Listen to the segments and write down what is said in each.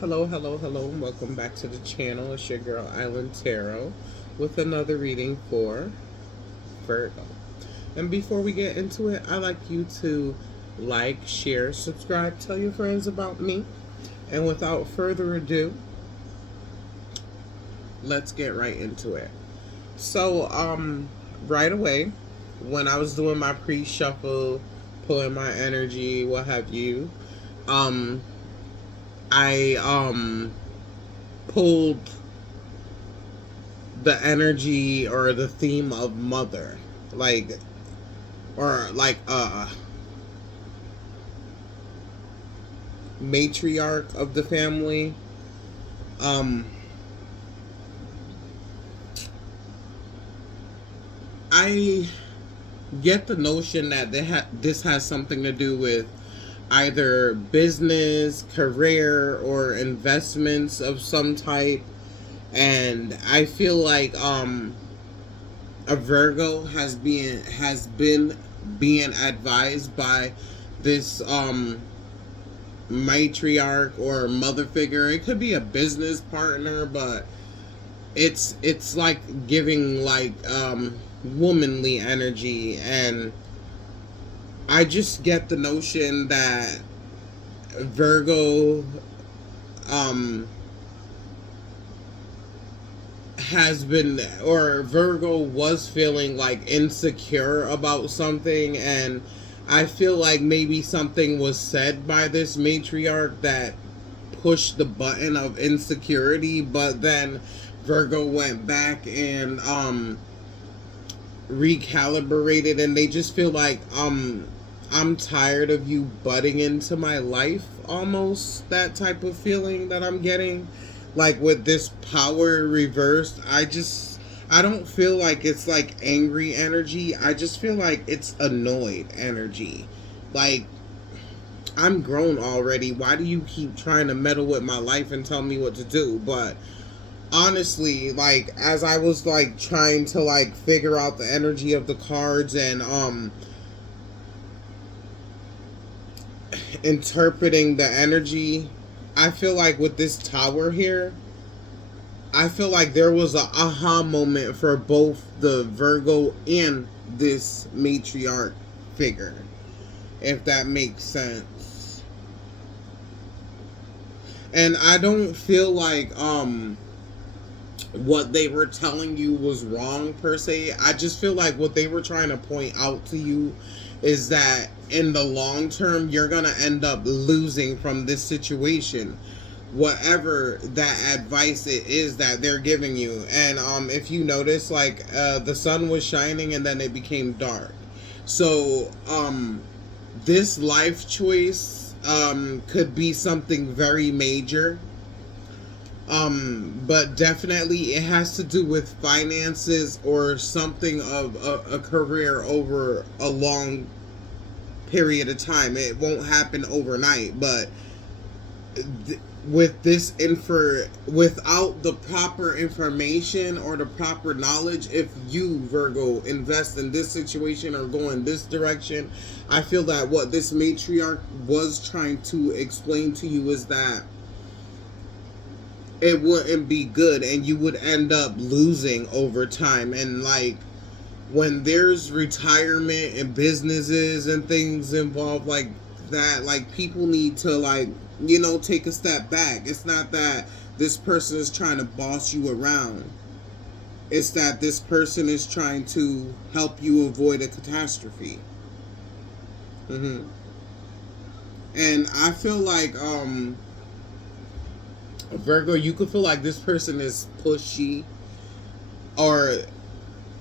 Hello, hello, hello, and welcome back to the channel. It's your girl Island Tarot with another reading for Virgo. And before we get into it, I'd like you to like, share, subscribe, tell your friends about me. And without further ado, let's get right into it. So, right away, when I was doing my pre-shuffle, pulling my energy, what have you, um, I pulled the energy or the theme of mother, like, or like matriarch of the family. um I get the notion that this has something to do with either business, career, or investments of some type. And I feel like a Virgo has been being advised by this matriarch or mother figure. It could be a business partner, but it's like giving like womanly energy. And I just get the notion that Virgo um has been, or Virgo was feeling like insecure about something. And I feel like maybe something was said by this matriarch that pushed the button of insecurity, but then Virgo went back and recalibrated, and they just feel like I'm tired of you butting into my life, almost that type of feeling that I'm getting. Like with this power reversed, I don't feel like it's like angry energy. I just feel like it's annoyed energy. Like, I'm grown already. Why do you keep trying to meddle with my life and tell me what to do? But honestly, like, as I was like trying to like figure out the energy of the cards and interpreting the energy, I feel like with this tower here, I feel like there was a aha moment for both the Virgo and this matriarch figure, if that makes sense. And I don't feel like what they were telling you was wrong per se. I just feel like what they were trying to point out to you is that in the long term, you're going to end up losing from this situation, whatever that advice it is that they're giving you. And if you notice, like, the sun was shining and then it became dark. So this life choice could be something very major. But definitely it has to do with finances or something of a career over a long period of time. It won't happen overnight, but with this info, without the proper information or the proper knowledge, if you, Virgo, invest in this situation or go in this direction, I feel that what this matriarch was trying to explain to you is that it wouldn't be good and you would end up losing over time. And like, when there's retirement and businesses and things involved like that, like, people need to, like, take a step back. It's not that this person is trying to boss you around, it's that this person is trying to help you avoid a catastrophe. hmm and I feel like Virgo, you could feel like this person is pushy, or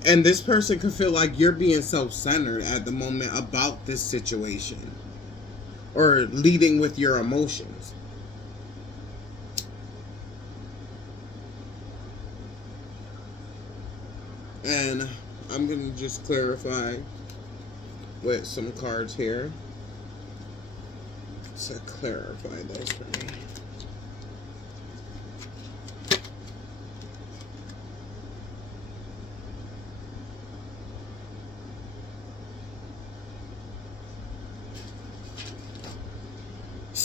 and this person could feel like you're being self-centered at the moment about this situation, or leading with your emotions. And I'm going to just clarify with some cards here to clarify this for me.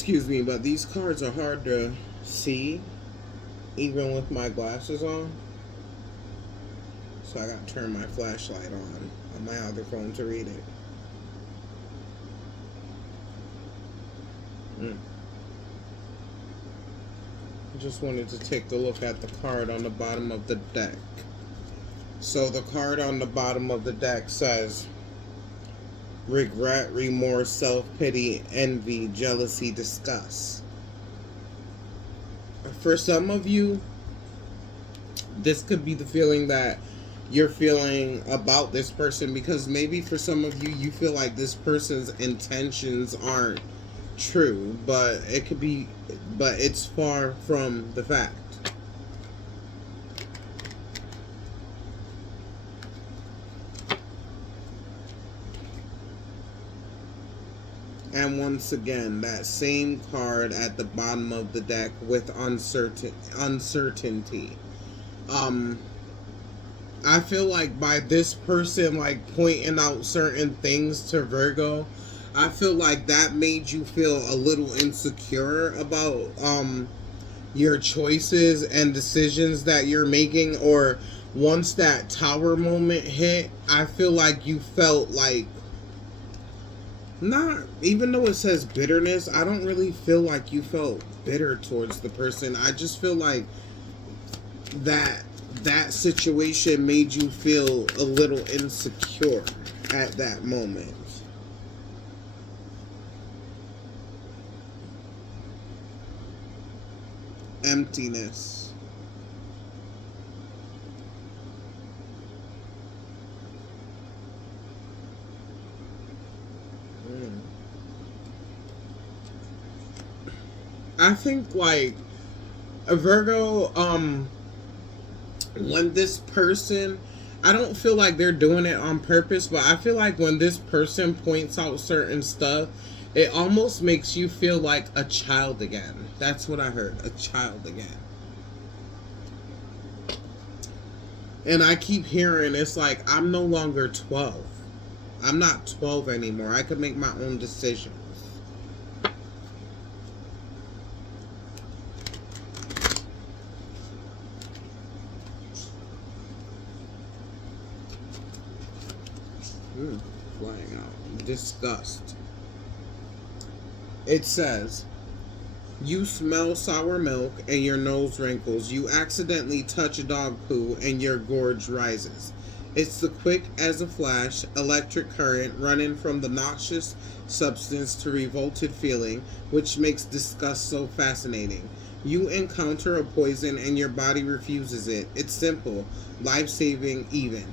Excuse me, but these cards are hard to see even with my glasses on. So I got to turn my flashlight on my other phone to read it. Mm. I just wanted to take a look at the card on the bottom of the deck. So the card on the bottom of the deck says regret, remorse, self-pity, envy, jealousy, disgust. For some of you, this could be the feeling that you're feeling about this person, because maybe for some of you, you feel like this person's intentions aren't true, but it could be, but it's far from the fact. And once again, that same card at the bottom of the deck with uncertainty. I feel like by this person like pointing out certain things to Virgo, I feel like that made you feel a little insecure about your choices and decisions that you're making. Or once that tower moment hit, I feel like you felt like, not, even though it says bitterness, I don't really feel like you felt bitter towards the person. I just feel like that situation made you feel a little insecure at that moment. Emptiness. I think like a Virgo, when this person, I don't feel like they're doing it on purpose, but I feel like when this person points out certain stuff, it almost makes you feel like a child again. That's what I heard, a child again. And I keep hearing it's like, I'm no longer 12. I'm not 12 anymore. I could make my own decisions. Flying out. Disgust. It says, you smell sour milk and your nose wrinkles. You accidentally touch a dog poo and your gorge rises. It's the quick as a flash, electric current running from the noxious substance to revolted feeling, which makes disgust so fascinating. You encounter a poison and your body refuses it. It's simple, life-saving even.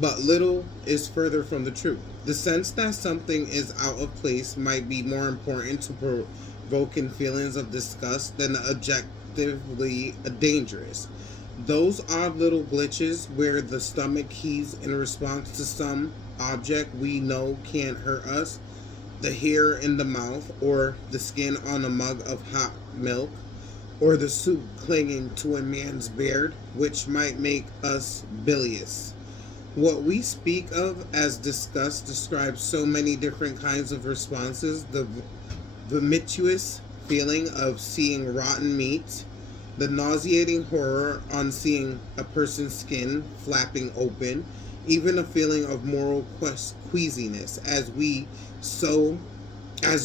But little is further from the truth. The sense that something is out of place might be more important to provoking feelings of disgust than objectively dangerous. Those odd little glitches where the stomach heaves in response to some object we know can't hurt us, the hair in the mouth, or the skin on a mug of hot milk, or the soup clinging to a man's beard, which might make us bilious. What we speak of as disgust describes so many different kinds of responses. The vomitous feeling of seeing rotten meat, the nauseating horror on seeing a person's skin flapping open, even a feeling of moral queasiness. As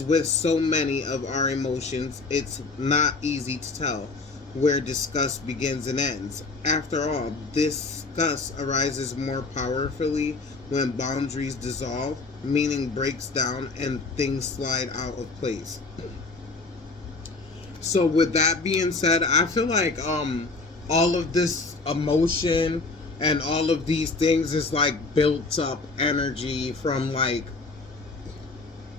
with so many of our emotions, it's not easy to tell where disgust begins and ends. After all, disgust arises more powerfully when boundaries dissolve, meaning breaks down, and things slide out of place. So with that being said, I feel like all of this emotion and all of these things is like built up energy from like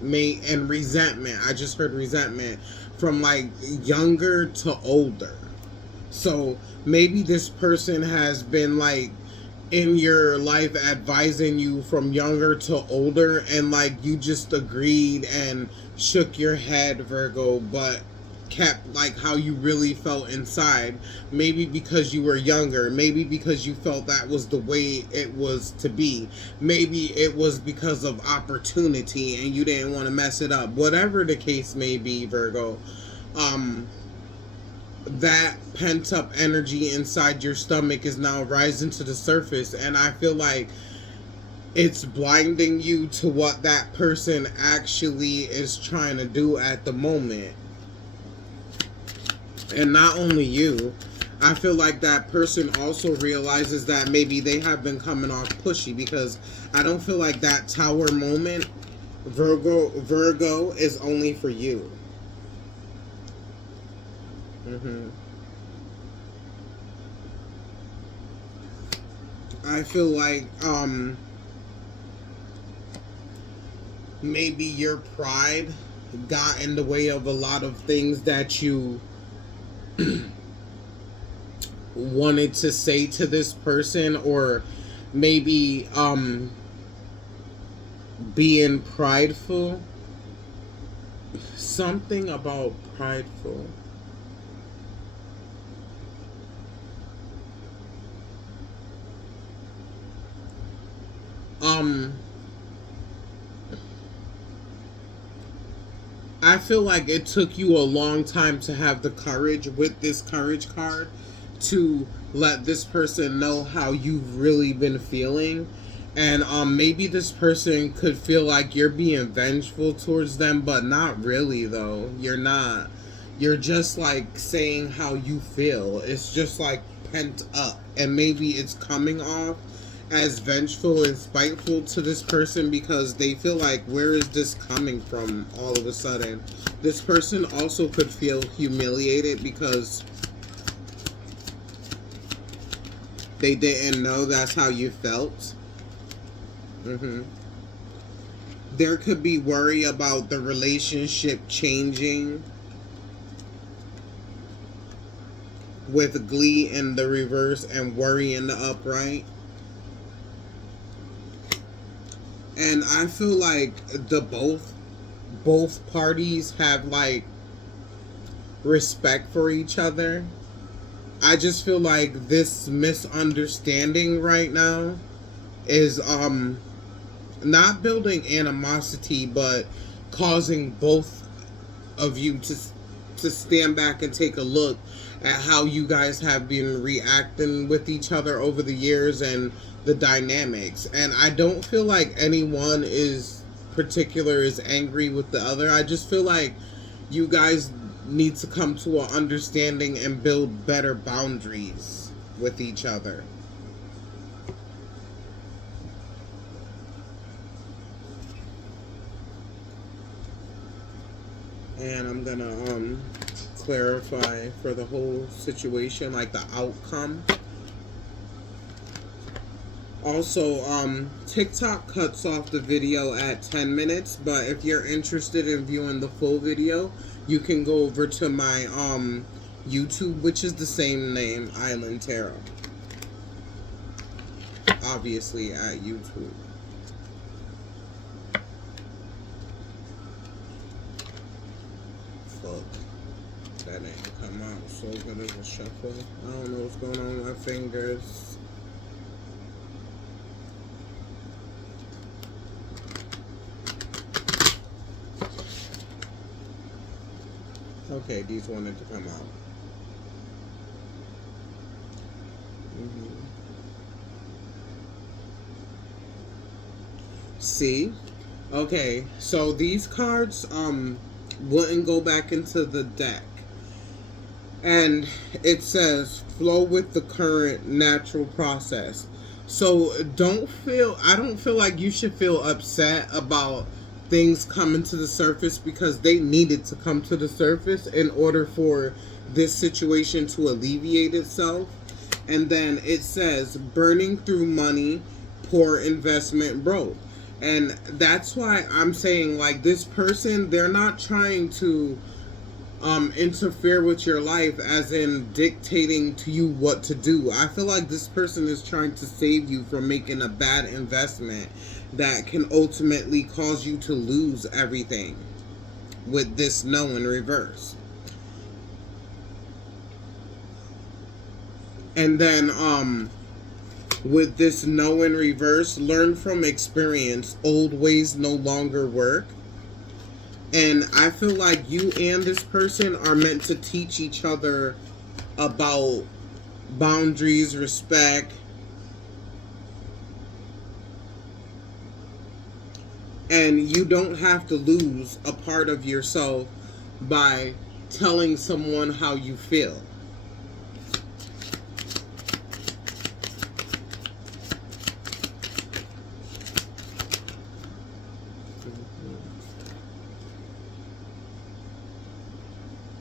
me, and resentment. I just heard resentment from like younger to older. So maybe this person has been like in your life advising you from younger to older, and like you just agreed and shook your head, Virgo, but kept like how you really felt inside. Maybe because you were younger, maybe because you felt that was the way it was to be, maybe it was because of opportunity and you didn't want to mess it up. Whatever the case may be, Virgo, that pent up energy inside your stomach is now rising to the surface, and I feel like it's blinding you to what that person actually is trying to do at the moment. And not only you, I feel like that person also realizes that maybe they have been coming off pushy, because I don't feel like that tower moment, Virgo is only for you. hmm I feel like maybe your pride got in the way of a lot of things that you wanted to say to this person, or maybe being prideful. Something about prideful. um I feel like it took you a long time to have the courage with this courage card to let this person know how you've really been feeling. And maybe this person could feel like you're being vengeful towards them, but not really though. You're not. You're just like saying how you feel. It's just like pent up. And maybe it's coming off as vengeful and spiteful to this person because they feel like, where is this coming from all of a sudden? This person also could feel humiliated because they didn't know that's how you felt. hmm There could be worry about the relationship changing, with glee in the reverse and worry in the upright. And I feel like the both parties have like respect for each other. I just feel like this misunderstanding right now is not building animosity, but causing both of you to stand back and take a look at how you guys have been reacting with each other over the years and the dynamics. And I don't feel like anyone is particular is angry with the other. I just feel like you guys need to come to an understanding and build better boundaries with each other. And I'm gonna clarify for the whole situation, like the outcome. Also, TikTok cuts off the video at 10 minutes, but if you're interested in viewing the full video, you can go over to my YouTube, which is the same name, Island Tarot. Obviously at YouTube. Fuck. That ain't come out so good as a shuffle. I don't know what's going on with my fingers. Okay, these wanted to come out. See? Okay, so these cards wouldn't go back into the deck. And it says flow with the current natural process. So I don't feel like you should feel upset about things coming to the surface, because they needed to come to the surface in order for this situation to alleviate itself. And then it says burning through money, poor investment, broke. And that's why I'm saying, like, this person, they're not trying to interfere with your life as in dictating to you what to do. I feel like this person is trying to save you from making a bad investment that can ultimately cause you to lose everything with this no in reverse. And then with this no in reverse, learn from experience. Old ways no longer work. And I feel like you and this person are meant to teach each other about boundaries, respect, and you don't have to lose a part of yourself by telling someone how you feel.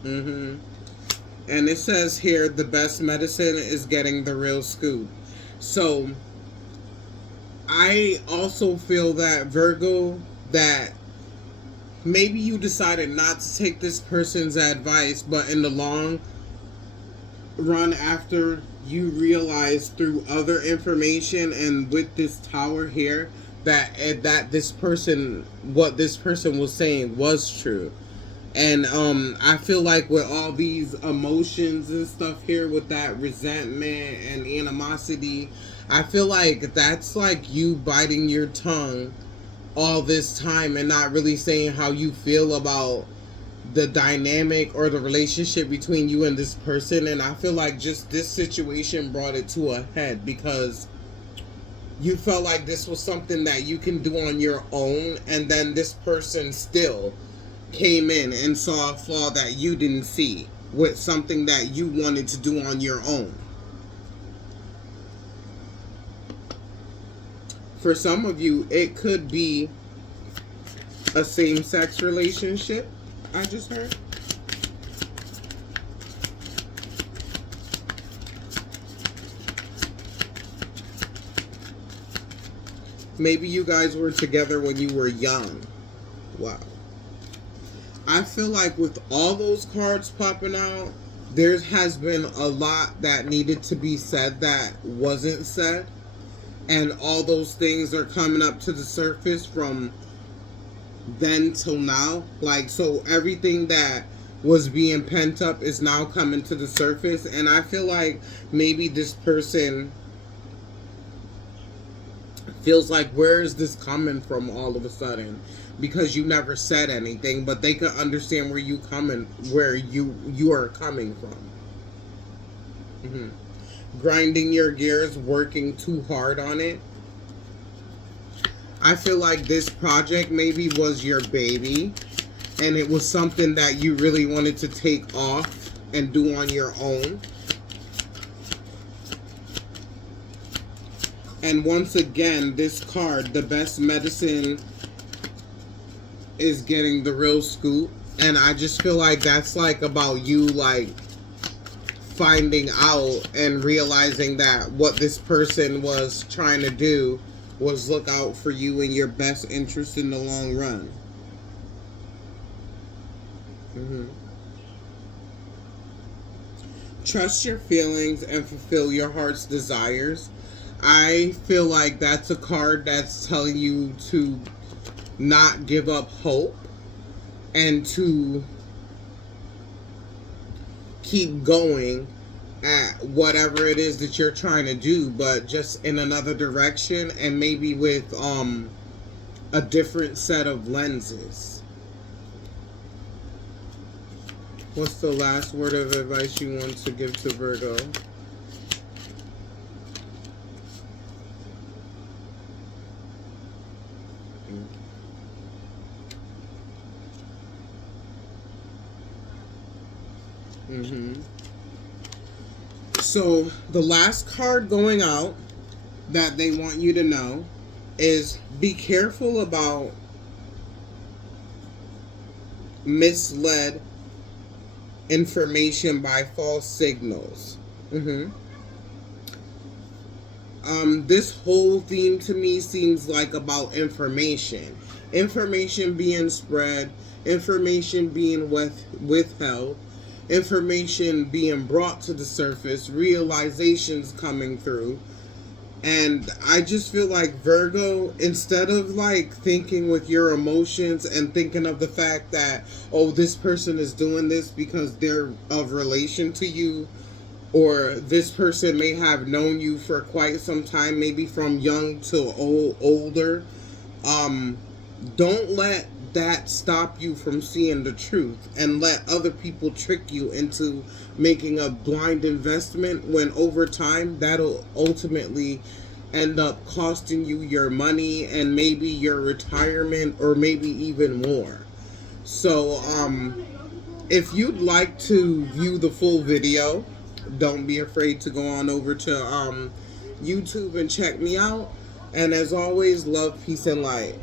Mm-hmm. And it says here the best medicine is getting the real scoop. So I also feel that, Virgo, that maybe you decided not to take this person's advice, but in the long run, after you realize through other information and with this tower here that this person, what this person was saying was true. And I feel like with all these emotions and stuff here, with that resentment and animosity, I feel like that's like you biting your tongue all this time and not really saying how you feel about the dynamic or the relationship between you and this person. And I feel like just this situation brought it to a head because you felt like this was something that you can do on your own, and then this person still came in and saw a flaw that you didn't see with something that you wanted to do on your own. For some of you, it could be a same-sex relationship, I just heard. Maybe you guys were together when you were young. Wow. I feel like with all those cards popping out, there has been a lot that needed to be said that wasn't said. And all those things are coming up to the surface from then till now. Like, so everything that was being pent up is now coming to the surface. And I feel like maybe this person feels like, where is this coming from all of a sudden? Because you never said anything, but they could understand where you are coming from. Mm-hmm. Grinding your gears, working too hard on it. I feel like this project maybe was your baby, and it was something that you really wanted to take off and do on your own. And once again, this card, the best medicine is getting the real scoop. And I just feel like that's like about you, like, finding out and realizing that what this person was trying to do was look out for you and your best interest in the long run. Mm-hmm. Trust your feelings and fulfill your heart's desires. I feel like that's a card that's telling you to not give up hope and to keep going at whatever it is that you're trying to do, but just in another direction and maybe with a different set of lenses. What's the last word of advice you want to give to Virgo? Mm-hmm. So the last card going out that they want you to know is be careful about misled information by false signals. Mm-hmm. This whole theme to me seems like about information. Information being spread, information being withheld, information being brought to the surface, realizations coming through. And I just feel like, Virgo, instead of like thinking with your emotions and thinking of the fact that, oh, this person is doing this because they're of relation to you, or this person may have known you for quite some time, maybe from young to older, don't let that stop you from seeing the truth and let other people trick you into making a blind investment when over time that'll ultimately end up costing you your money and maybe your retirement or maybe even more. So, if you'd like to view the full video, don't be afraid to go on over to YouTube and check me out. And as always, love, peace, and light.